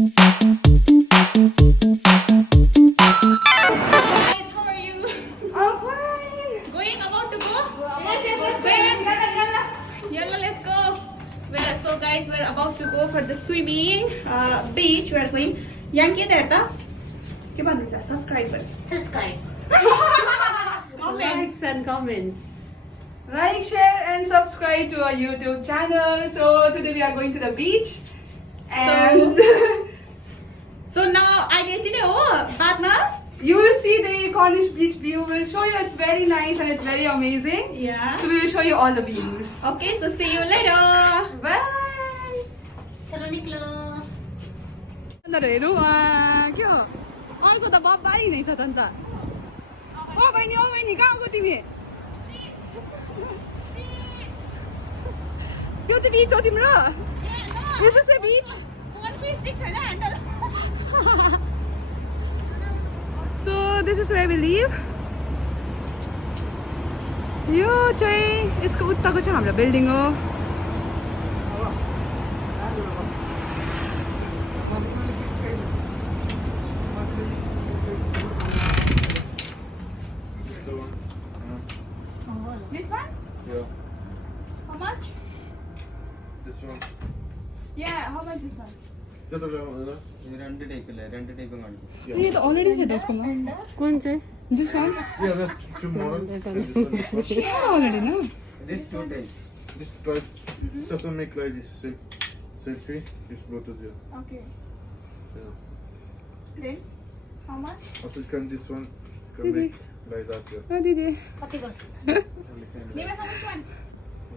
How are you? I'm fine. Going about to go? Yes, Yalla, let's go. So guys, we're about to go for the swimming beach. We are going. Yankee there, के भन्नुहुन्छ subscriber. Subscribe. Comment. Likes and comments. Like, share, and subscribe to our YouTube channel. So today we are going to the beach, and So now I get to know. Badma. you will see the Cornish beach view. We'll show you. It's very nice and it's very amazing. Yeah. So we will show you all the views. Okay, so see you later. Bye. चलो निक्लो. अन्त हेरौँ के हो अर्को त बब्बाइ नै छ त अन्त ओ बहिनी कहाँ गयो तिमी त्यो चाहिँ बिच हो तिम्रो यो चाहिँ बिच So this is where we live. यो चाहिँ यसको उताको चाहिँ हाम्रो बिल्डिङ हो This one? Yeah, How much? this one. Yeah, how much this one? The other one, രണ്ട് ടൈപ്പില്ലേ രണ്ട് ടൈപ്പും കാണിക്കും ये त already छ त्यसकोमा कुन चाहिँ? This one? yeah, that's two models. And this one. Yeah, already no? This two types. This type, it doesn't make like this selfie. Just Bluetooth here. Okay. Yeah. Then how much? Also, you can this one can Didi. make like that here. Oh, Didi. कतिको छ? Name how much one?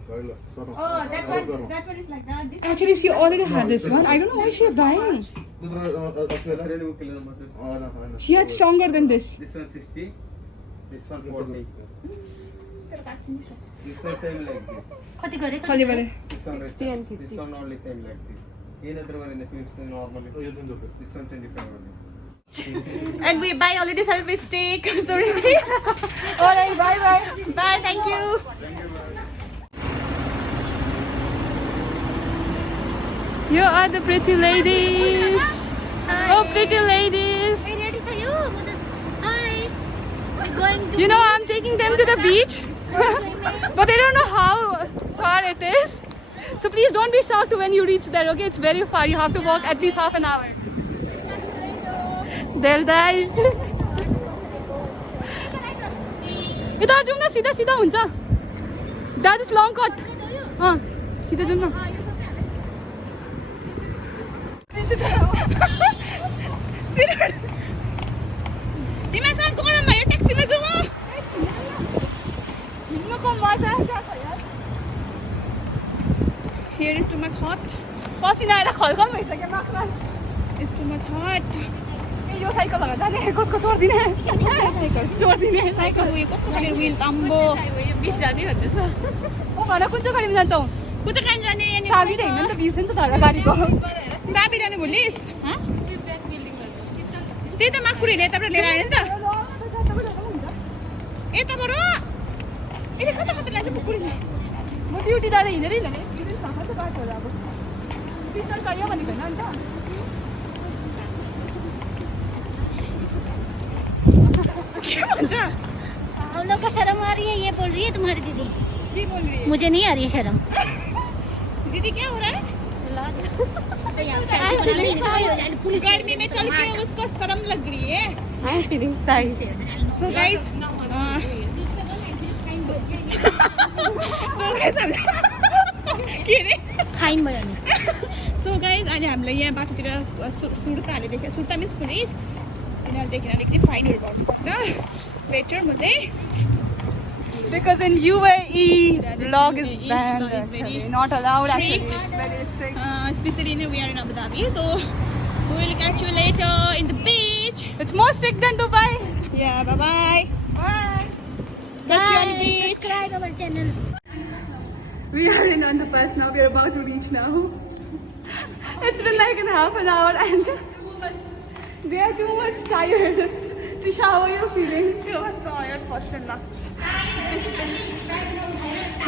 Kaila, Karu. Oh, that Karu. one. That one is like that. This Actually, she already had this one. I don't know why she is buying. The other, Aswela? రెండు బుక్లు మాత్రం I know. She had stronger than this. this one 60 this one 40 this one same like this कति गरे? Kali bale. this one this one only same like this ಏನತ್ರ ಬರಿಂದ 50 normally Oh, you didn't do it. this one 25 only and we buy already self mistake. Sorry. Alright, bye bye. Bye. Thank you. You are the pretty ladies. Oh, pretty ladies. Hey, ready छ यो? म त Hi. We're going to You know, I'm taking them to the beach, but they don't know how far it is. So please don't be shocked when you reach there, okay? It's very far. You have to walk at least half an hour. They'll die. यता जाउँ न सीधा सीधा हुन्छ That is long cut. सीधा जाउँ न तिमीसँग गरम भयो ट्याक्सीमा जाउँ हिँड्नुको मजा क्या छ यार Here is too much hot. पसिना आएर खल्खल भइसक्यो माथमा It's too much hot. A yo cycle लगाएर जाने कसको चोर्दिने चोर्दिने साइकल उयो कस्तो खाले व्हील आम्बो 20 जाने भन्दैछ ओ भन कुन चाहिँ गाडीमा जान्छौ कुन चाहिँ जाने यहाँनिर चाबी त हिँड्नु नि त बिर्सेँ नि त तर गाडीको चाबी जाने भोलि त्यही त माकुरीले यताबाट लिएर आयो नि त यताबाट यसले कता कता लान्छ कुकुरले म ड्युटी जाँदा हिँडेरै हिँड्ने ड्युटी छ त बाटोहरू अब पिस्तल चाहियो भनेको होइन अन्त के भन्छ हम लोग को शर्म आ रही है ये बोल रही है तुम्हारी दीदी के बोल रही है मुझे नहीं आ रही है शर्म दीदी क्या हो रहा है पुलिस गर्मी में चल के उसको शर्म लग रही है आई फिलिङ साइ So guys, के अरे फाइन भयो नि सो गाइज अहिले हामीलाई यहाँ बाटोतिर सुर्ताहरूले देख्यो सुर्ता मिन्स पुलिस यिनीहरू देखेर अलिकति फाइनहरू गर्नुपर्छ बेटर म चाहिँ Because in UAE, vlog is UAE, banned vlog is actually, very not allowed actually. strict. Very strict. especially we are in Abu Dhabi, so we will catch you later in the beach. It's more strict than Dubai. Yeah, bye bye. Bye. Catch you on the beach. subscribe our channel We are in underpass now. We are about to reach now. It's been like an half an hour and they are too much tired. Tisha, how are you feeling? I was tired first and last.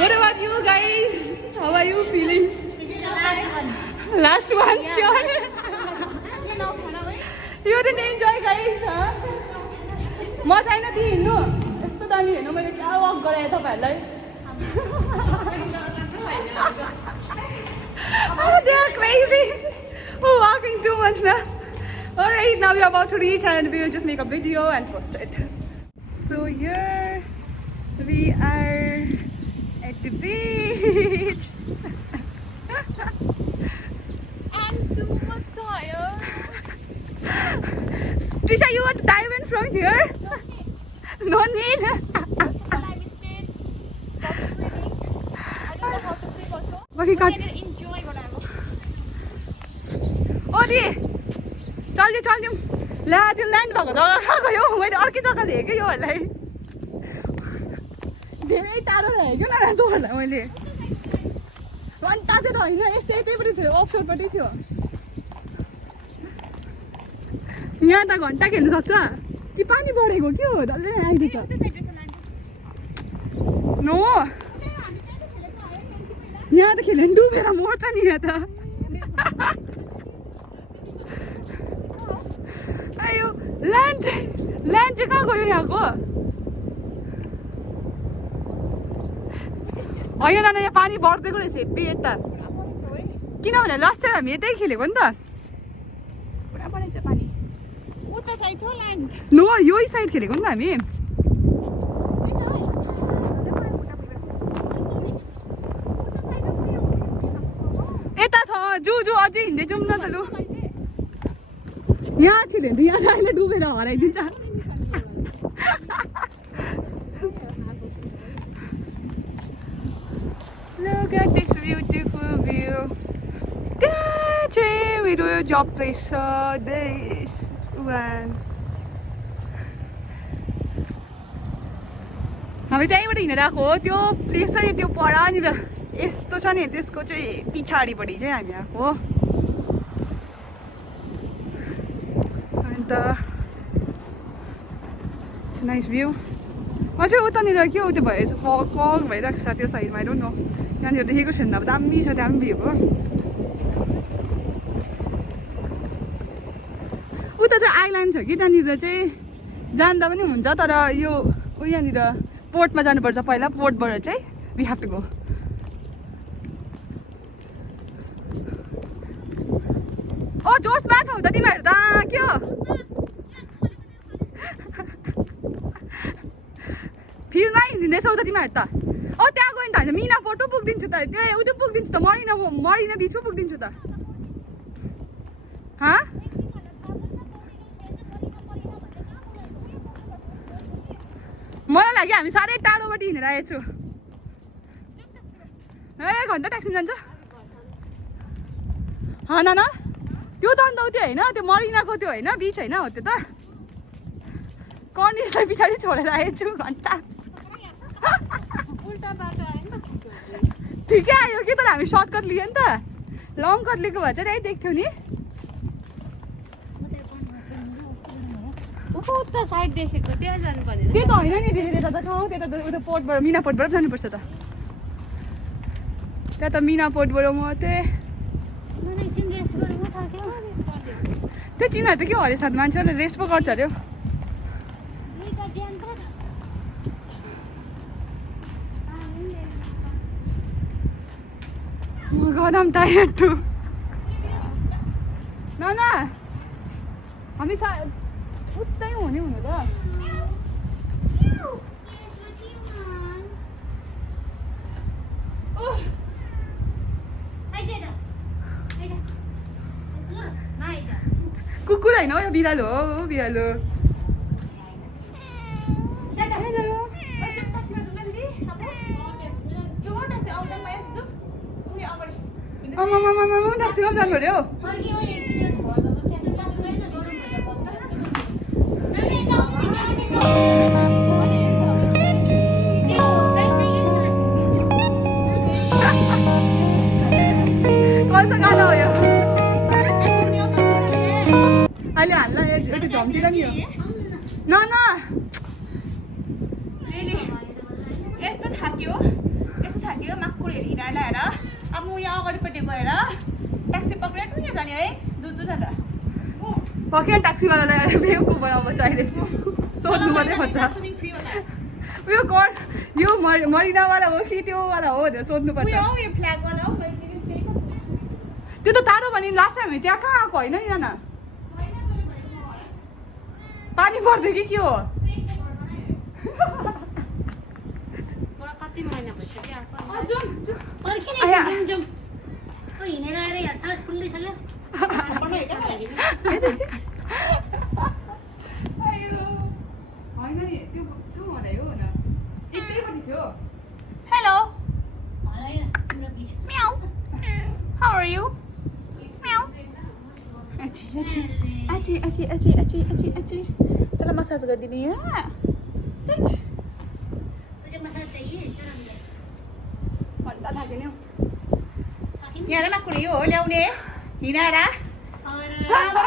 What about you guys? How are you feeling? this is the last one Last one, sure. You didn't enjoy, guys, huh? म छैन ती हिँड्नु यस्तो दामी हेर्नु मैले क्या वक गराएँ तपाईँहरूलाई Oh, they are crazy. We're walking too much now. Alright, now we are about to reach and we'll just make a video and post it. So here we are at the beach. I'm too much tired. Trisha, you want to dive in from here? No need. I'm in I don't know how to sleep also. Okay, But cut. I didn't enjoy what I was. Oh, दे चल्दिउँ ला त्यो land भएको जग्गा कहाँ गयो मैले अर्कै जग्गा लिएँ योहरूलाई धेरै टाढो राखेको न तँहरूलाई मैले अनि तातेर होइन यतैपट्टि थियो अफसोरपट्टि थियो यहाँ त घन्टा खेल्नु सक्छ कि पानी बढेको के हो डल्लै आइदिन्छ नो यहाँ त खेल्यो भने डुबेर मर्छ नि यहाँ त आयो ल्यान्ड चाहिँ कहाँ गयो यहाँको होइन नाना यहाँ पानी बढ्दैको रहेछ हेब्बी यता किनभने लास्ट टाइम हामी यतै खेलेको नि त पुरा परेछ पानी उता साइड छ ल्यान्ड नो यही साइड खेलेको नि त हामी यता छ जू अझै हिँड्दै जाउँ न त लु यहाँ खेल्यो भने त यहाँ अहिले डुबेर हराइदिन्छ Look at this beautiful view. त्यहाँ चाहिँ मेरो जब प्लेस छ this one. हामी त्यहीँबाट हिँडेर आएको हो त्यो प्लेस चाहिँ त्यो परानिर यस्तो छ नि त्यसको चाहिँ पछाडिपट्टि चाहिँ हामी आएको हो अन्त नाइस भ्यू अझै उतानिर के हो त्यो भएछ फग भइरहेको छ त्यो साइडमा आइडोन्ट नो त्यहाँनिर देखेको छैन अब दामी छ दामी भ्यू हो उता चाहिँ आइल्यान्ड छ कि त्यहाँनिर चाहिँ जाँदा पनि हुन्छ तर यो यहाँनिर पोर्टमा जानुपर्छ पहिला पोर्टबाट चाहिँ वी हेभ टु गो ओ जोसमा छौ त तिमीहरू त के हो फिल्डमा हिँड्दैछौ त तिमीहरू त ओ त्यहाँ गयो नि त होइन मिना फोटो पुगिदिन्छु त त्यो उयो पुगिदिन्छु त मरिना बिचमा पुगिदिन्छु त हाँ मलाई लाग्यो हामी साह्रै टाढोबाट हिँडेर आएछु ए घन्टा ट्याक्सीमा जान्छ नाना त्यो त अन्त त्यो होइन त्यो मरिनाको त्यो होइन बिच होइन हो त्यो त कर्निसलाई पछाडि छोडेर आएछु घन्टा उल्टा बाटो आएन ठिकै आयो कि तर हामी सर्टकट लियो नि त लङ कट लिएको भए चाहिँ देख्थ्यौ नि उता साइड देखेको त्यहाँ जानु पर्ने त्यो त होइन नि धेरै त ठाउँ त्यता उता पोर्टबाट मिना पोर्टबाट जानुपर्छ त त्यहाँ त मिना पोर्टबाट म चाहिँ मलाई एकछिन रेस्ट गर्नु थाक्यो त्यो चिनाहरू त के हो अरे साथ मान्छेहरूले रेस्ट पो गर्छ अरे Oh God, I'm tired too. नाना हामी उतै हुने हुनु त कुकुर होइन हो यो बिरालो हो बिरालो ट्याक्सीमा जानु पर्यो कस्तो गाना हो यो अहिले हाल्ला यति झम्टिँदा नि हो नाना यस्तो थाक्यो माकुर हिँडाएर ल्याएर अब म यहाँ अगाडिपट्टि गएर ट्याक्सी पक्रेर टुङ्गे जाने है दुध जाँदा फकिन ट्याक्सीवालालाई बेवकुफ बनाउनु अहिले सोध्नु मात्रै पर्छ उयो यो मरिनावाला हो कि त्यो वाला हो भनेर सोध्नुपर्छ त्यो त टाढो भने लास्ट टाइम हामी त्यहाँ कहाँ आएको होइन नि नाना पानी पर्दै कि के हो कति महिना भइसक्यो हिँडेर आएर यहाँ सास फुल्दैसक्यो होइन नि त्यो भने हो न एकैपट्टि थियो हेलो तिम्रो बिच म्याउ हाउ आर यु म्याउ तँलाई मसाज गरिदिने तुझे मसाज चाहिए घन्टा थाक्यो नि यहाँ माकुरी हो ल्याउने हिँडाएर और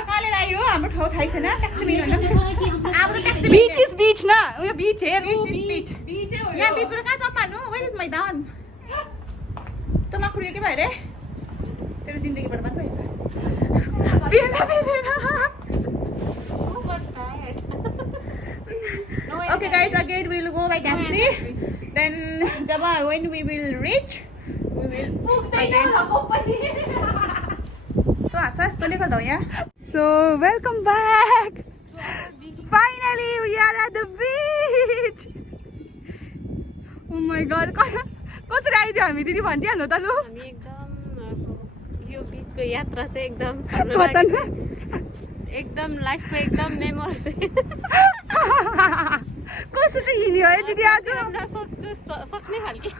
कहाँले आयो हाम्रो ठाउँ थाहै छैन ट्याक्सी बीच इज बीच न उयो बीच हेर बीच यहाँ बिचबाट कहाँ चम्पानु वेयर इज मैदान त माकुरी के भयो रे तेरो जिन्दगीबाट मात्र भएछ Okay guys, again we will go by taxi. Then when we will reach, we will So welcome back. Finally we are at the beach. Oh my god. कसरी आइदियो हामी दिदी भन्दिहाल्नु त लु हामी एकदम यो बीचको यात्रा चाहिँ एकदम एकदम लाइफको एकदम मेमोरी कस्तो चाहिँ हिँड्यो है दिदी आज हमरा सोच्नु सक्ने खालके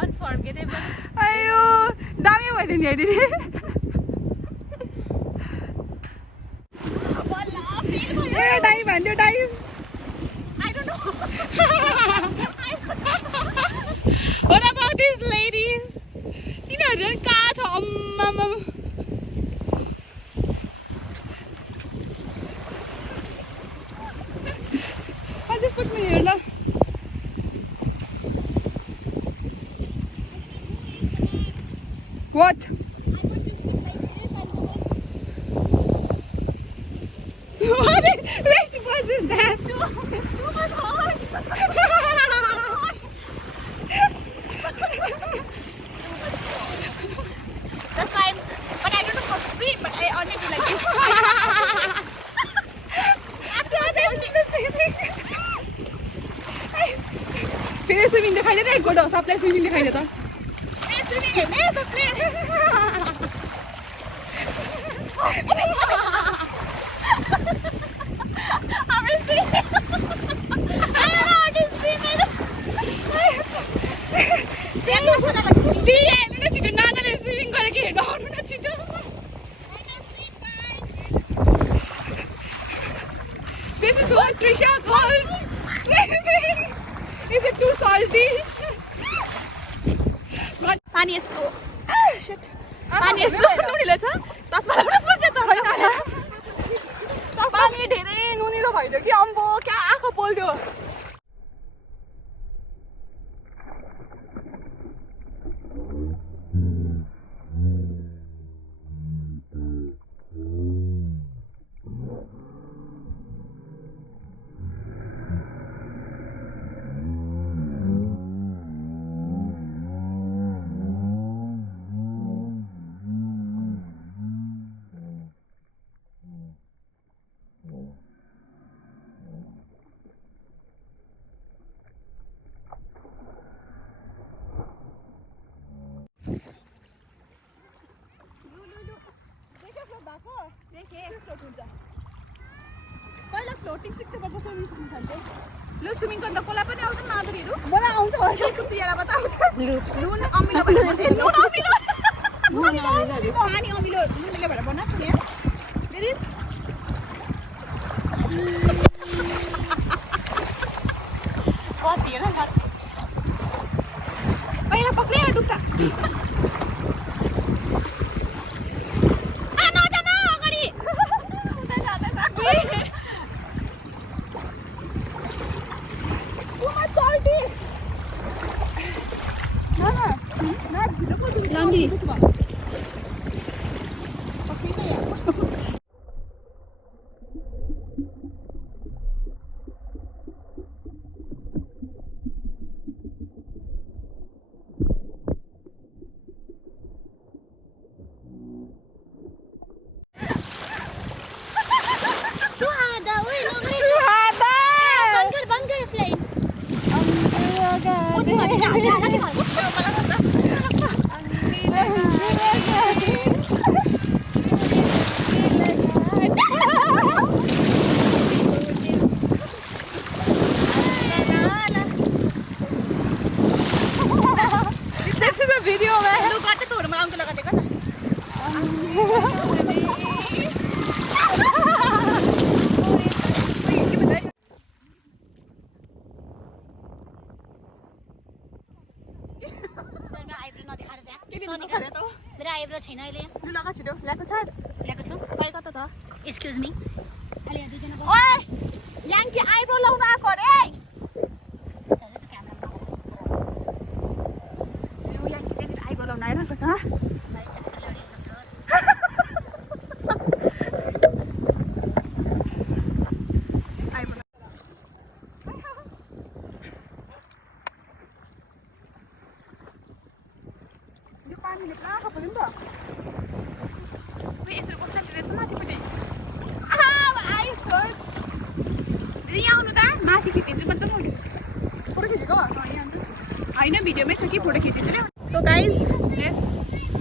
अनफर्गेटेबल अयो दामी भयो नि है दिदी टाइम भन्थ्यो time What about these ladies? तिनीहरू झन् कहाँ छ अम्मामा अझै फुट्नु हेर ल What? Which was that? That's fine. But I don't know how to swim, but I only do like this. फेरि स्विमिङ देखाइदे त एकपल्ट सबलाई स्विमिङ देखाइदे त छिटो नानाले स्विमिङ गरेको हेर्नु आउनु न छिटो This is what Trisha calls swimming. Is it too salty? पानी यस्तो पानी यस्तो नुनिलो छ चस्मा लगाउनु पर्छ पानी धेरै नुनिलो भइदियो कि अम्बो क्या आँखा पोल्थ्यो पहिला फ्लोटिङ सिक्नुपर्छ स्विमिङ सिक्नु ल स्विमिङ गर्दा कसलाई पनि आउँछ माधुरीहरू मलाई आउँछ प्रियालाई मात्र आउँछ नुन अमिलो भनेर नुन अमिलो पानी अमिलो नुनले भनेर बनाएको नि दिदी पहिला पक्रिएर डुब्छ This is a video, man. Lu kata tu orang malam tu nak kata. मेरा आइब्रो छैन अहिले लु लगा छिटो ल्याएको छ ल्याएको छु खै कता छ एक्सक्युज मी अहिले दुईजना ओए याङ्की आइब्रो लाउन आएको अरे यो याङ्की चाहिँ आइब्रो लाउन आइरहेको छ पानीले पुरा खप्यो नि त यसरी बस्दा रहेछ माथिपट्टि दिदी यहाँ आउनु त माथि खिचिदिन्छु भन्छ म फोटो खिचेको होइन भिडियोमै छ कि फोटो खिचिदिन्छु नि so guys yes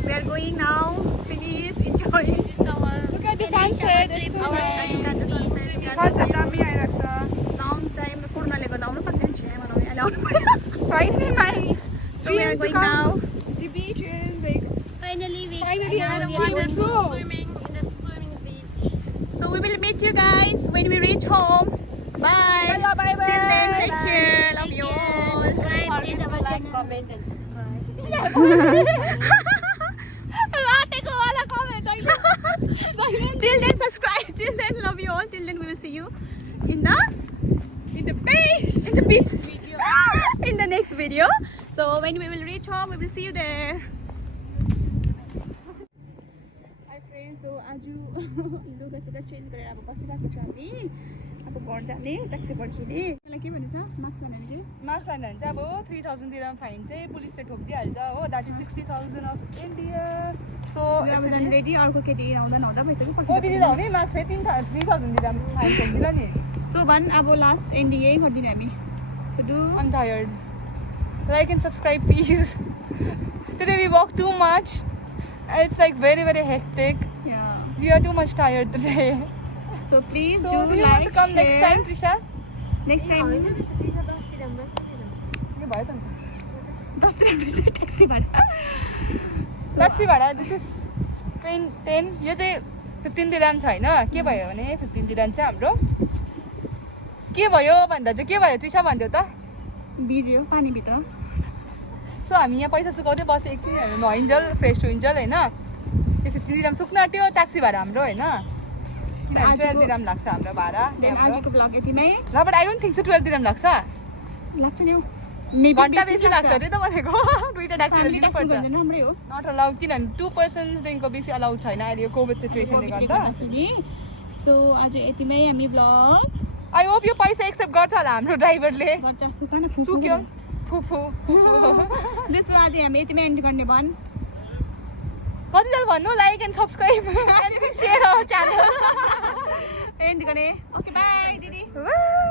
we are going now please enjoy look at the sunset sunset दामी आइरहेको छ लङ टाइम कोरोनाले गर्दा आउनु पाउँदैन छिया बनाउने अहिले आउनु पर्यो finally my So we are going now. The beach is like Finally we are swimming in the swimming beach. So we will meet you guys when we reach home. Bye. Bye bye. Till then, take care. Love you all. Subscribe please our channel. Comment and subscribe. Raateko wala comment. Till then, subscribe. Till then, love you all. Till then, we will see you in the beach. In the beach video. In the next video. So when we will reach home, we will see you there. Hi friends, so आज लुगा सुगा change गरेर अब बसिरहेको छ हामी अब घर जाने ट्याक्सी पर्खिने मलाई के भन्छ मास्क लाने कि मास्क लाने भने चाहिँ अब 3000 दिरहम फाइन चाहिँ पुलिसले ठोकिदिइहाल्छ हो द्याट इज 60,000 अफ इन्डिया सो अब जान रेडी अर्को केटी आउँदा नहुँदा भइसक्यो ओ दिदी लाउने मास्क चाहिँ 3000 दिरहम फाइन ठोकिदिला नि सो भन अब लास्ट एन्डिङ यही गरिदिने हामी so do I'm tired. Like and subscribe please. Today we walked too much. It's like very hectic. Yeah. We are too much tired today. So please So do do you like want to come next share. time, Trisha? Next time. के भयो त 10 रुपैयाँ taxi भाडा taxi भाडा this is 10 यो चाहिँ 15 दिरहम छ हैन के भयो भने 15 दिरहम चाहिँ हाम्रो के भयो भन्दा चाहिँ के भयो त्रिशा भन्दियो त भिज्यो पानीभित्र सो हामी यहाँ पैसा चुकाउँदै बसेको एकछिन हामी नुहाइन्जेल फ्रेस हुइन्जेल होइन त्यो 15 दिरहम सुक्न आँट्यो ट्याक्सी भाडा हाम्रो होइन 12 दिरहम लाग्छ हाम्रो भाडा देन आजको ब्लग यतिमै ल but I don't think so 12 दिरहम लाग्छ लाग्छ नि हौ घन्टा बेसी लाग्छ अरे त भनेको दुईटा ट्याक्सी लिनुपर्छ राम्रै हो नट अलाउड किनभने 2 पर्सन्सदेखिको बेसी अलाउड छैन अहिले यो कोभिड सिचुएसनले गर्दा सो आज यतिमै हामी ब्लग आई होप यो पैसा एक्सेप्ट गर्छ होला हाम्रो ड्राइभरले गर्छ सुकान सुक्यो फुफु त्यसको आज हामी यतिमै एन्ड गर्ने भन् कति जल भन्नु like and subscribe and share our channel and गर्ने ओके बाई दिदी Bye.